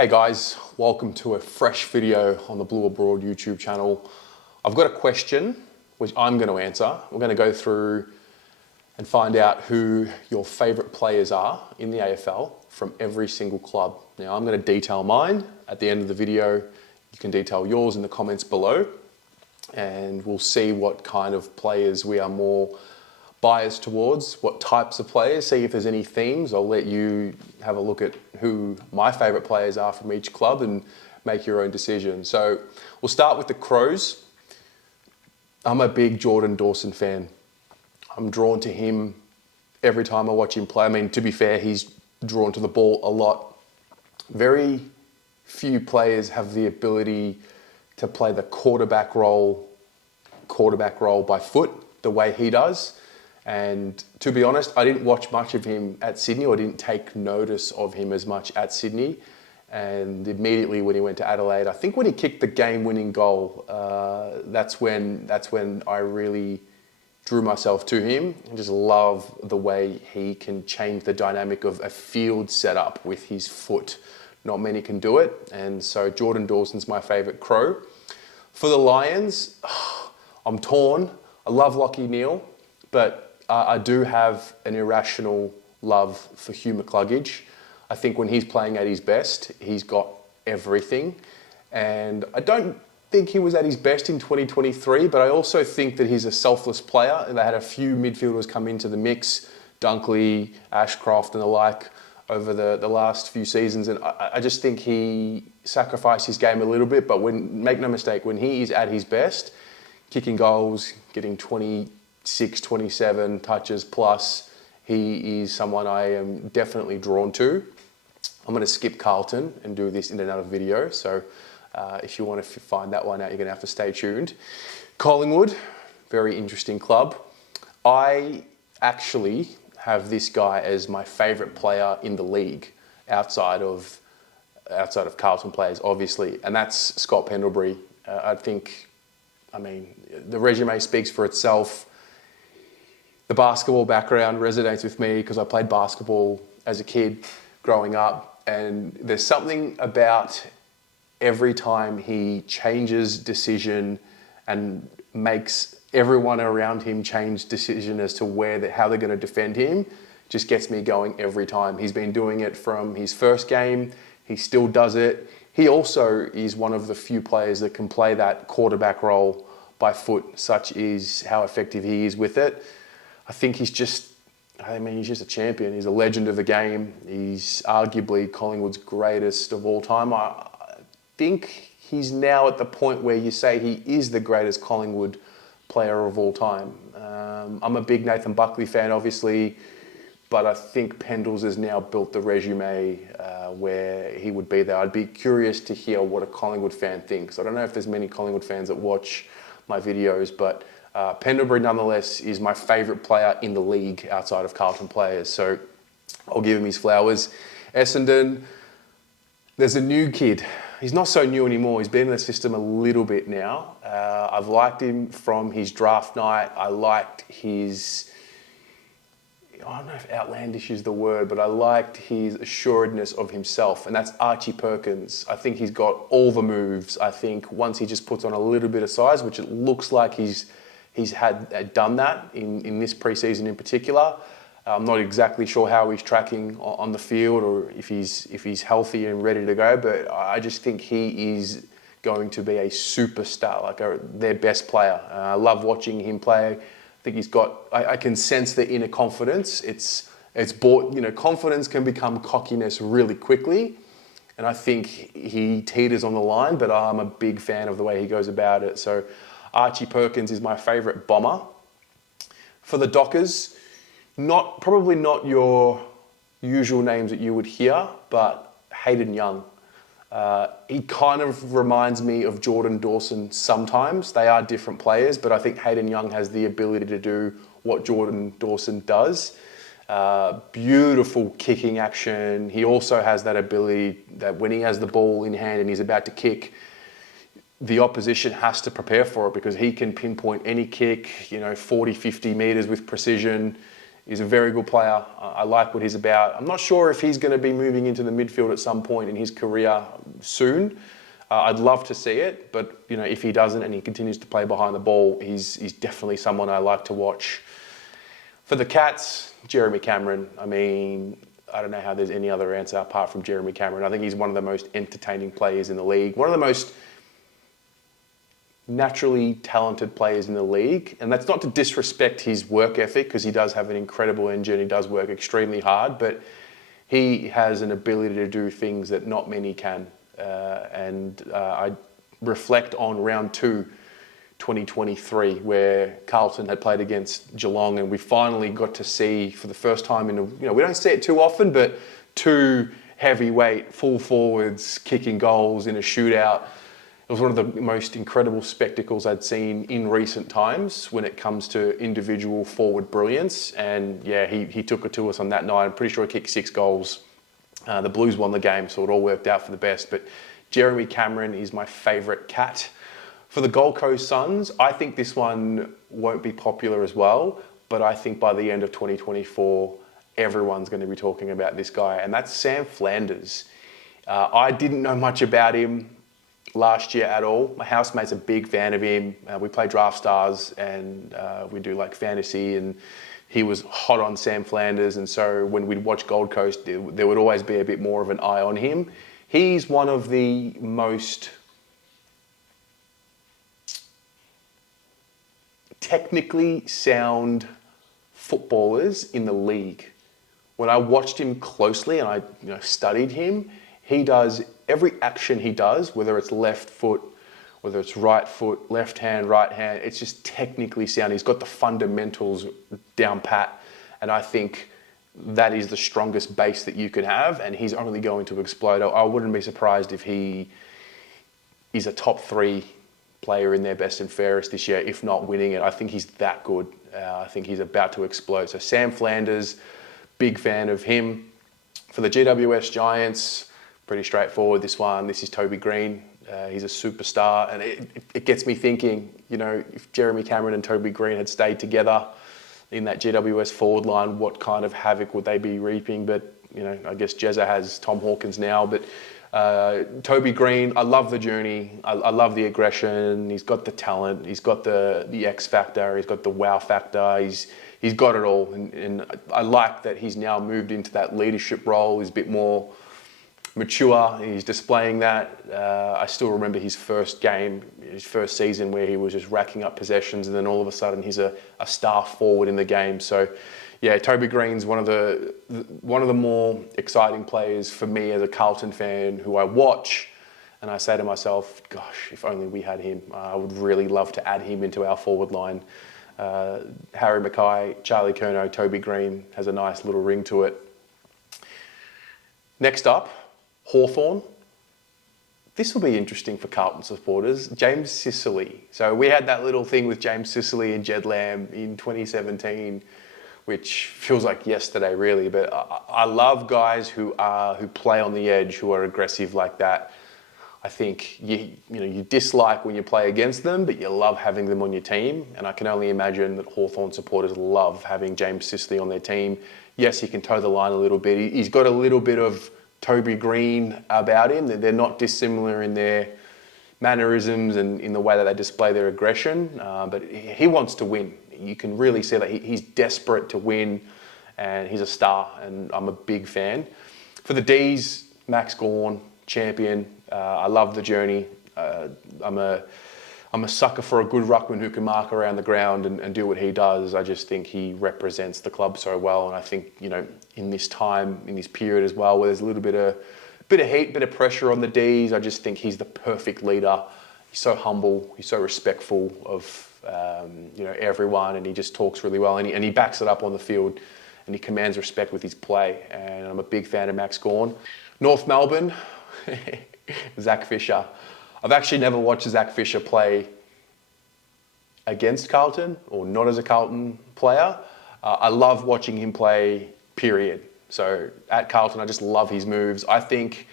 Hey guys, welcome to a fresh video on the Blue Abroad YouTube channel. I've got a question which I'm going to answer. We're going to go through and find out who your favourite players are in the AFL from every single club. Now I'm going to detail mine at the end of the video. You can detail yours in the comments below and we'll see what kind of players we are more biased towards, what types of players, see if there's any themes. I'll let you have a look at who my favourite players are from each club and make your own decision. So we'll start with the Crows. I'm a big Jordan Dawson fan. I'm drawn to him every time I watch him play. I mean, to be fair, he's drawn to the ball a lot. Very few players have the ability to play the quarterback role by foot the way he does. And to be honest, I didn't watch much of him at Sydney, or didn't take notice of him as much at Sydney. And immediately when he went to Adelaide, I think when he kicked the game-winning goal, that's when I really drew myself to him. I just love the way he can change the dynamic of a field setup with his foot. Not many can do it, and so Jordan Dawson's my favourite Crow. For the Lions, I'm torn. I love Lachie Neale, but I do have an irrational love for Hugh McCluggage. I think when he's playing at his best, he's got everything. And I don't think he was at his best in 2023, but I also think that he's a selfless player. And they had a few midfielders come into the mix, Dunkley, Ashcroft and the like, over the last few seasons. And I just think he sacrificed his game a little bit, but make no mistake, when he is at his best, kicking goals, getting 26, 27 touches plus, he is someone I am definitely drawn to. I'm going to skip Carlton and do this in another video, so if you want to find that one out, you're going to have to stay tuned. Collingwood, very interesting club. I actually have this guy as my favourite player in the league, outside of Carlton players, obviously, and that's Scott Pendlebury. I mean, the resume speaks for itself. The basketball background resonates with me because I played basketball as a kid growing up, and there's something about every time he changes decision and makes everyone around him change decision as to how they're going to defend him, just gets me going every time. He's been doing it from his first game. He still does it. He also is one of the few players that can play that quarterback role by foot, such is how effective he is with it. I think he's just a champion. He's a legend of the game. He's arguably Collingwood's greatest of all time. I think he's now at the point where you say he is the greatest Collingwood player of all time. I'm a big Nathan Buckley fan, obviously, but I think Pendles has now built the resume where he would be there. I'd be curious to hear what a Collingwood fan thinks. I don't know if there's many Collingwood fans that watch my videos, but Pendlebury nonetheless is my favourite player in the league outside of Carlton players, so I'll give him his flowers. Essendon, there's a new kid. He's not so new anymore. He's been in the system a little bit now. I've liked him from his draft night. I liked his, I don't know if outlandish is the word, but I liked his assuredness of himself, and that's Archie Perkins. I think he's got all the moves. I think once he just puts on a little bit of size, which it looks like he's had done that in this preseason in particular. I'm not exactly sure how he's tracking on the field or if he's healthy and ready to go, but I just think he is going to be a superstar, like their best player. I love watching him play. I think he's got, I can sense the inner confidence. It's bought, confidence can become cockiness really quickly. And I think he teeters on the line, but I'm a big fan of the way he goes about it. So Archie Perkins is my favourite bomber. For the Dockers, probably not your usual names that you would hear, but Hayden Young. He kind of reminds me of Jordan Dawson sometimes. They are different players, but I think Hayden Young has the ability to do what Jordan Dawson does. Beautiful kicking action. He also has that ability that when he has the ball in hand and he's about to kick, the opposition has to prepare for it because he can pinpoint any kick, 40, 50 metres with precision. He's a very good player. I like what he's about. I'm not sure if he's going to be moving into the midfield at some point in his career soon. I'd love to see it, but if he doesn't and he continues to play behind the ball, he's definitely someone I like to watch. For the Cats, Jeremy Cameron. I mean, I don't know how there's any other answer apart from Jeremy Cameron. I think he's one of the most entertaining players in the league. One of the most naturally talented players in the league. And that's not to disrespect his work ethic, because he does have an incredible engine. He does work extremely hard, but he has an ability to do things that not many can. I reflect on round 2, 2023, where Carlton had played against Geelong, and we finally got to see for the first time we don't see it too often, but 2 heavyweight full forwards kicking goals in a shootout. It was one of the most incredible spectacles I'd seen in recent times when it comes to individual forward brilliance. And yeah, he took it to us on that night. I'm pretty sure he kicked 6 goals. The Blues won the game, so it all worked out for the best. But Jeremy Cameron is my favourite Cat. For the Gold Coast Suns, I think this one won't be popular as well, but I think by the end of 2024, everyone's going to be talking about this guy, and that's Sam Flanders. I didn't know much about him last year at all. My housemate's a big fan of him. We play Draft Stars, and we do like fantasy, and he was hot on Sam Flanders, and so when we'd watch Gold Coast, there would always be a bit more of an eye on him. He's one of the most technically sound footballers in the league. When I watched him closely and I studied him, he does every action he does, whether it's left foot, whether it's right foot, left hand, right hand, it's just technically sound. He's got the fundamentals down pat, and I think that is the strongest base that you can have, and he's only going to explode. I wouldn't be surprised if he is a top 3 player in their best and fairest this year, if not winning it. I think he's that good. I think he's about to explode. So Sam Flanders, big fan of him. For the GWS Giants, pretty straightforward this one. This is Toby Green. He's a superstar, and it gets me thinking, if Jeremy Cameron and Toby Green had stayed together in that GWS forward line, what kind of havoc would they be reaping? But, I guess Jezza has Tom Hawkins now, but Toby Green, I love the journey. I love the aggression. He's got the talent. He's got the X factor. He's got the wow factor. He's got it all. And I like that he's now moved into that leadership role. He's a bit more mature. He's displaying that. I still remember his first game, his first season, where he was just racking up possessions, and then all of a sudden he's a star forward in the game. So yeah, Toby Green's one of the more exciting players for me as a Carlton fan who I watch, and I say to myself, gosh, if only we had him. I would really love to add him into our forward line. Harry Mackay, Charlie Curnow, Toby Green has a nice little ring to it. Next up, Hawthorn. This will be interesting for Carlton supporters. James Sicily. So we had that little thing with James Sicily and Jed Lamb in 2017, which feels like yesterday really, but I love guys who play on the edge, who are aggressive like that. I think you dislike when you play against them, but you love having them on your team, and I can only imagine that Hawthorn supporters love having James Sicily on their team. Yes, he can toe the line a little bit. He's got a little bit of Toby Green about him. They're not dissimilar in their mannerisms and in the way that they display their aggression, but he wants to win. You can really see that he's desperate to win, and he's a star, and I'm a big fan. For the D's, Max Gawn, champion. I love the journey. I'm a sucker for a good ruckman who can mark around the ground and do what he does. I just think he represents the club so well, and I think in this time, in this period as well, where there's a little bit of heat, bit of pressure on the D's, I just think he's the perfect leader. He's so humble. He's so respectful of everyone, and he just talks really well, and he backs it up on the field, and he commands respect with his play. And I'm a big fan of Max Gawn. North Melbourne, Zach Fisher. I've actually never watched Zach Fisher play against Carlton or not as a Carlton player. I love watching him play, period. So at Carlton, I just love his moves. I think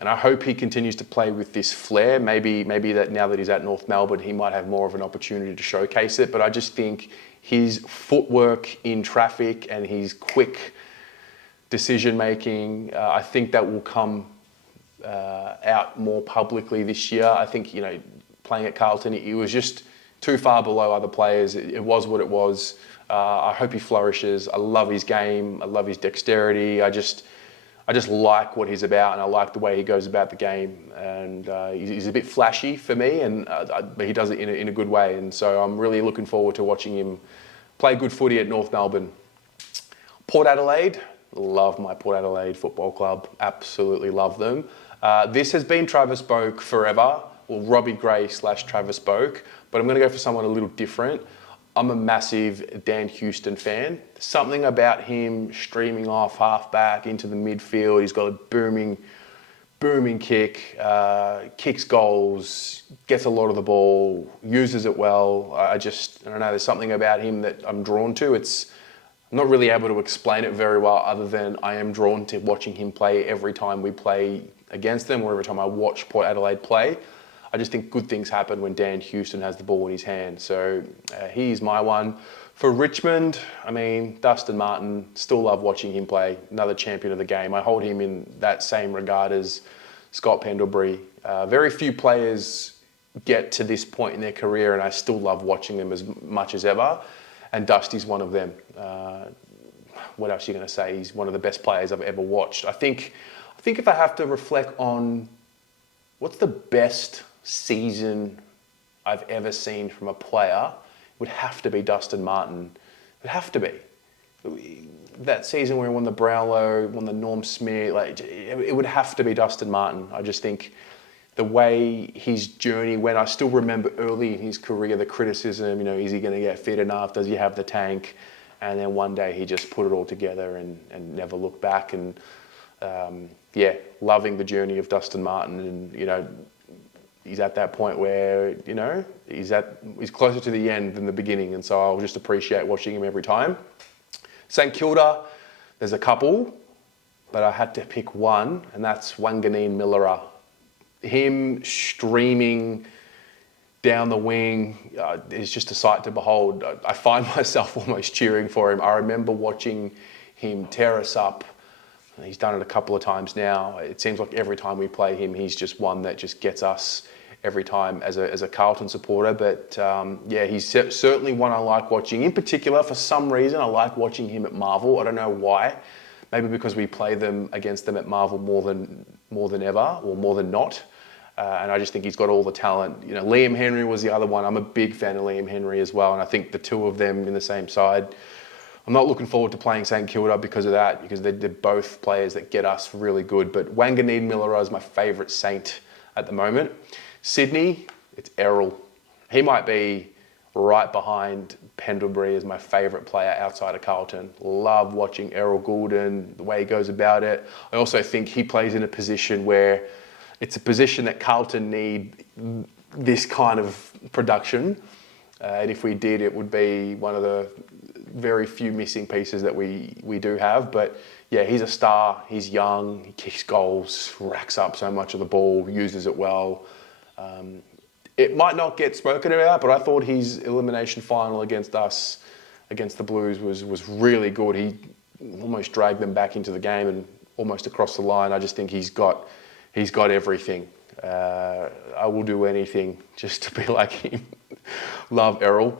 And I hope he continues to play with this flair. Maybe that now that he's at North Melbourne, he might have more of an opportunity to showcase it. But I just think his footwork in traffic and his quick decision making, I think that will come out more publicly this year. I think, playing at Carlton, he was just too far below other players. It was what it was. I hope he flourishes. I love his game. I love his dexterity. I just like what he's about, and I like the way he goes about the game. And he's a bit flashy for me, but he does it in a good way. And so I'm really looking forward to watching him play good footy at North Melbourne. Port Adelaide, love my Port Adelaide Football Club. Absolutely love them. This has been Travis Boak forever, or Robbie Gray / Travis Boak, but I'm going to go for someone a little different. I'm a massive Dan Houston fan. Something about him streaming off halfback into the midfield. He's got a booming kick, kicks goals, gets a lot of the ball, uses it well. I don't know, there's something about him that I'm drawn to. I'm not really able to explain it very well, other than I am drawn to watching him play every time we play against them, or every time I watch Port Adelaide play. I just think good things happen when Dan Houston has the ball in his hand. So he's my one. For Richmond, Dustin Martin, still love watching him play. Another champion of the game. I hold him in that same regard as Scott Pendlebury. Very few players get to this point in their career, and I still love watching them as much as ever. And Dusty's one of them. What else are you going to say? He's one of the best players I've ever watched. I think if I have to reflect on what's the best season I've ever seen from a player, it would have to be Dustin Martin. It would have to be. That season where he won the Brownlow, won the Norm Smith, it would have to be Dustin Martin. I just think the way his journey went, I still remember early in his career, the criticism, is he going to get fit enough? Does he have the tank? And then one day he just put it all together and never looked back. And loving the journey of Dustin Martin. And, he's at that point where, he's closer to the end than the beginning. And so I'll just appreciate watching him every time. St Kilda, there's a couple, but I had to pick one, and that's Wanganeen Millera. Him streaming down the wing is just a sight to behold. I find myself almost cheering for him. I remember watching him tear us up. He's done it a couple of times now. It seems like every time we play him, he's just one that just gets us every time as a Carlton supporter. But he's certainly one I like watching. In particular, for some reason, I like watching him at Marvel. I don't know why. Maybe because we play against them at Marvel more than ever, or more than not. And I just think he's got all the talent. Liam Henry was the other one. I'm a big fan of Liam Henry as well. And I think the two of them in the same side. I'm not looking forward to playing St Kilda because of that, because they're both players that get us really good. But Wanganeen Millera is my favourite Saint at the moment. Sydney, it's Errol. He might be right behind Pendlebury as my favourite player outside of Carlton. Love watching Errol Goulden, the way he goes about it. I also think he plays in a position where it's a position that Carlton need this kind of production. And if we did, it would be one of the very few missing pieces that we do have. But yeah, he's a star. He's young. He kicks goals, racks up so much of the ball, uses it well. It might not get spoken about, but I thought his elimination final against us, against the Blues, was really good. He almost dragged them back into the game and almost across the line. I just think he's got everything. I will do anything just to be like him. Love Errol.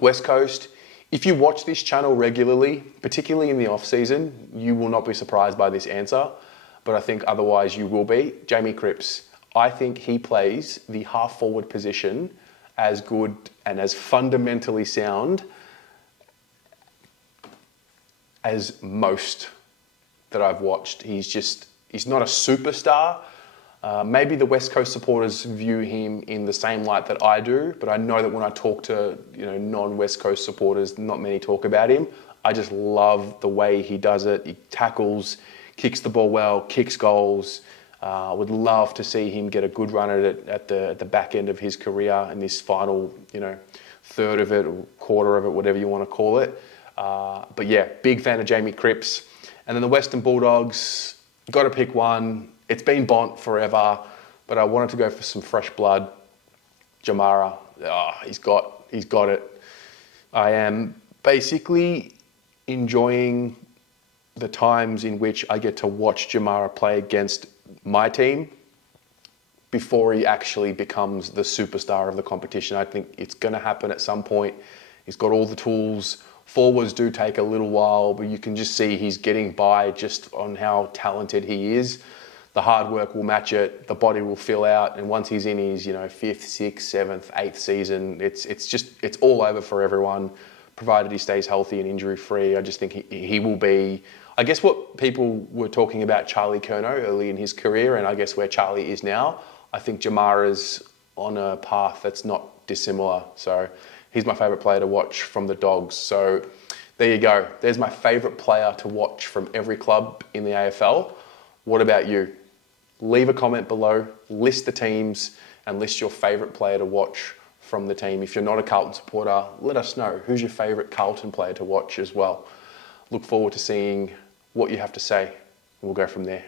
West Coast. If you watch this channel regularly, particularly in the off-season, you will not be surprised by this answer, but I think otherwise you will be. Jamie Cripps. I think he plays the half-forward position as good and as fundamentally sound as most that I've watched. He's not a superstar. Maybe the West Coast supporters view him in the same light that I do, but I know that when I talk to non-West Coast supporters, not many talk about him. I just love the way he does it. He tackles, kicks the ball well, kicks goals. Would love to see him get a good run at it at the back end of his career in this final, third of it or quarter of it, whatever you want to call it. But yeah, big fan of Jamie Cripps. And then the Western Bulldogs, got to pick one. It's been Bont forever, but I wanted to go for some fresh blood. Jamara, he's got it. I am basically enjoying the times in which I get to watch Jamara play against my team before he actually becomes the superstar of the competition. I think it's going to happen at some point. He's got all the tools. Forwards do take a little while, but you can just see he's getting by just on how talented he is. The hard work will match it, the body will fill out, and once he's in his, 5th, 6th, 7th, 8th season, it's all over for everyone, provided he stays healthy and injury-free. I just think he will be, I guess what people were talking about Charlie Curnow early in his career, and I guess where Charlie is now, I think Jamara's on a path that's not dissimilar. So he's my favourite player to watch from the Dogs. So there you go. There's my favourite player to watch from every club in the AFL. What about you? Leave a comment below, list the teams, and list your favourite player to watch from the team. If you're not a Carlton supporter, let us know. Who's your favourite Carlton player to watch as well? Look forward to seeing what you have to say. We'll go from there.